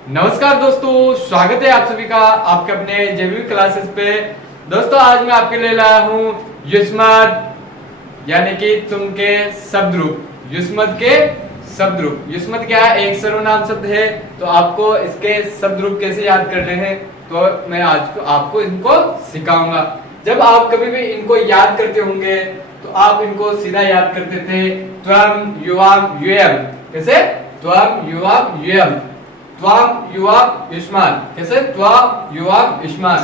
नमस्कार दोस्तों, स्वागत है आप सभी का आपके अपने जेबी क्लासेस पे। दोस्तों आज मैं आपके लिए लाया हूँ युष्मत यानी कि तुम के शब्द रूप। युष्मत के शब्द रूप। युष्मत क्या है? एक सर्वनाम शब्द है। तो आपको इसके शब्द रूप कैसे याद करने हैं तो मैं आज को आपको इनको सिखाऊंगा। जब आप कभी भी इनको याद करते होंगे तो आप इनको सीधा याद करते थे त्वम युवाम युयम। कैसे? त्वम युवाम युयम, त्वाम युवाम युष्मान। कैसे? त्वाम युवाम युष्मान,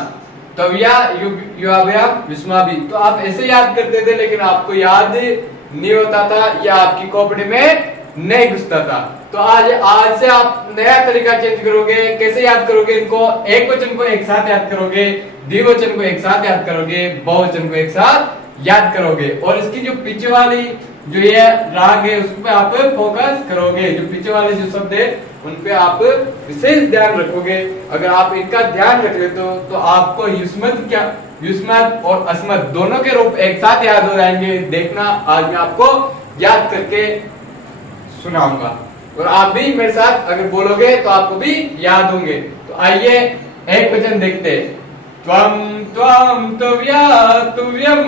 तव्या युवाभ्याम युष्माभि। तो आप ऐसे याद करते थे लेकिन आपको याद नहीं होता था या आपकी खोपड़ी में नहीं घुसता था। तो आज से आप नया तरीका चेंज करोगे। कैसे याद करोगे इनको? एक वचन को एक साथ याद करोगे, द्विवचन को एक साथ याद करोगे, बहुवचन को एक साथ याद करोगे। और इसकी जो पीछे वाली जो ये राग है उस पे आप फोकस करोगे। जो पीछे वाले जो शब्द है उन पे आप विशेष ध्यान रखोगे। अगर आप इनका ध्यान रख लेते हो तो आपको युष्मत और अस्मत दोनों के रूप एक साथ याद हो जाएंगे। देखना आज मैं आपको याद करके सुनाऊंगा और आप भी मेरे साथ अगर बोलोगे तो आपको भी याद होंगे। तो आइए एक वचन देखते हैं। त्वम त्वम तुव्या तुव्यम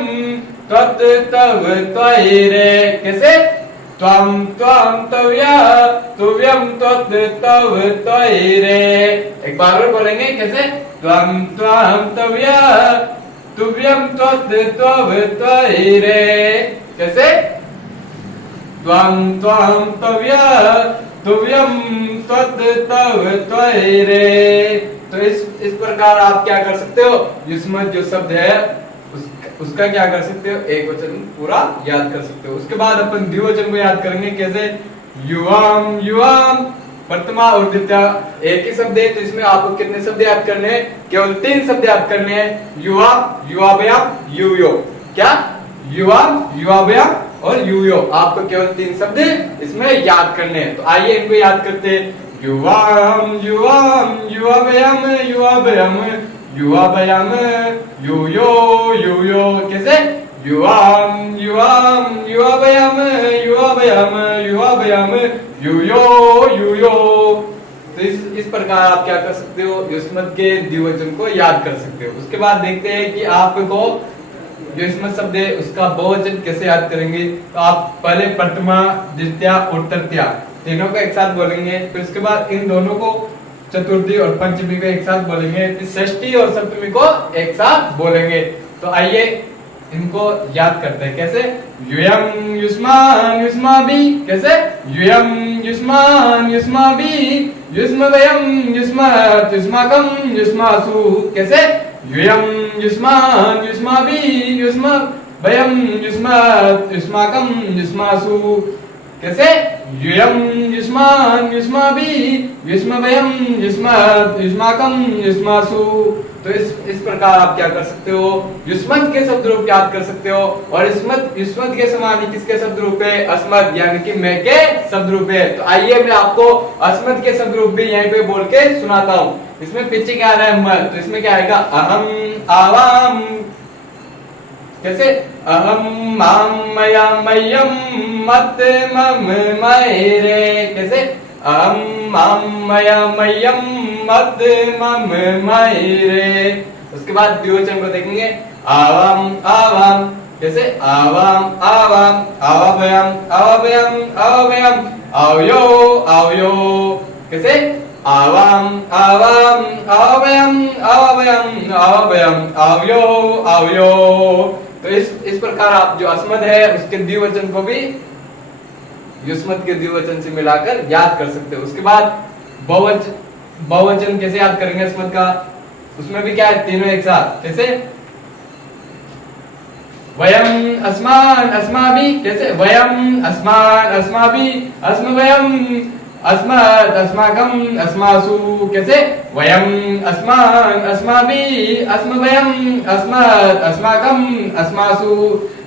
त्वत् तव त्वयिरे। कैसे? त्वम त्वम तव्या तुव्यम त्वत् तव त्वयिरे। एक बार और बोलेंगे। कैसे? त्वम त्वम तव्या तुव्यम त्वत् तव त्वयिरे। कैसे? त्वं त्वं तव्या तुव्यम त्वत् तव त्वयिरे। तो इस प्रकार आप क्या कर सकते हो? युष्मत जो शब्द है उसका क्या कर सकते हो? एक वचन पूरा याद कर सकते हो। उसके बाद अपन द्विवचन को याद करेंगे। कैसे? युवाम युवाम, प्रथमा और द्वितीया एक ही शब्द है तो इसमें आपको कितने शब्द याद करने हैं? केवल 3 शब्द याद करने हैं। युवा, युवाभ्याम, युयो। क्या? युवाम, युवाभ्याम और युयो। आपको केवल 3 शब्द इसमें याद करने हैं। तो आइए इनको याद करते हैं। युवाम युवाम युवाभ्याम युवाभ्याम युवाभ्याम युयो युयो। कैसे? युवाम युवाम युवाभ्याम युवाभ्याम युवाभ्याम युयो युयो। तो इस प्रकार आप क्या कर सकते हो? युष्मत के द्विवचन को याद कर सकते हो। उसके बाद देखते हैं कि आपको जो युष्मत शब्द है उसका बहुवचन कैसे याद करेंगे। तो आप पहले प्रथमा, द्वितीया और तृतीया तीनों को एक साथ बोलेंगे। फिर उसके बाद इन दोनों को चतुर्थी और पंचमी को एक साथ बोलेंगे। फिर षष्ठी और सप्तमी को एक साथ बोलेंगे। तो आइए इनको याद करते हैं। कैसे? युयम युष्मान युष्माभि। कैसे? युयम युष्मान युष्माभि युष्मभयम युष्मत् युष्माकं युष्मासु। कैसे? युयम युष्मान युष्माभि युष्मभयम युष्मत् युष्माकं युष्मासु। कैसे? युयम युष्मान युष्माभि युष्मभयम युष्मत् युष्माकं युष्मासु। तो इस प्रकार आप क्या कर सकते हो? युष्मत के शब्द रूप याद कर सकते हो। और युष्मत के समान ही किसके शब्द रूप है? अस्मत यानी कि मैं के शब्द रूप है। तो आइए मैं आपको अस्मत के शब्द रूप भी यहीं पे बोल के सुनाता हूँ। इसमें पीछे क्या आ रहा है? मत। तो इसमें क्या आएगा? अहम आवाम। कैसे? अहम माम मया मय्यम मत मम मयिरे। कैसे? अहम माम मया मय्यम मत मम मयिरे। उसके बाद द्विवचन को देखेंगे। आवाम आवाम। कैसे? आवाम आवाम आवाभ्याम आवाभ्याम आवाभ्याम आवयो आवयो। कैसे? आवाम आवाम आवाभ्याम आवाभ्याम आवाभ्याम आवयो आवयो। तो इस प्रकार आप जो अस्मत है उसके द्विवचन को भी युष्मत के द्विवचन से मिलाकर याद कर सकते हो। उसके बाद बहुवचन कैसे याद करेंगे अस्मत का? उसमें भी क्या है? तीनों एक साथ। कैसे? वयम अस्मान अस्माभि। कैसे? वयम अस्मान अस्माभि अस्मभयम अस्मत् अस्माकं अस्मासु। कैसे? वयम अस्मान अस्माभि अस्मभयम अस्मत् अस्माकं अस्मासु।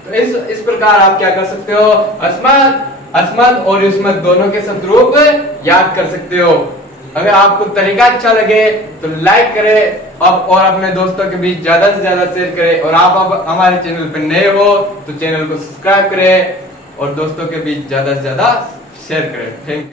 तो इस प्रकार आप क्या कर सकते हो? अस्मत और युष्मत दोनों के शब्द रूप याद कर सकते हो। अगर आपको तरीका अच्छा लगे तो लाइक करें और अपने दोस्तों के बीच ज्यादा से ज्यादा शेयर करें। और आप अब हमारे चैनल पर नए हो तो चैनल को सब्सक्राइब करें और दोस्तों के बीच ज्यादा से ज्यादा शेयर करें। Thank you.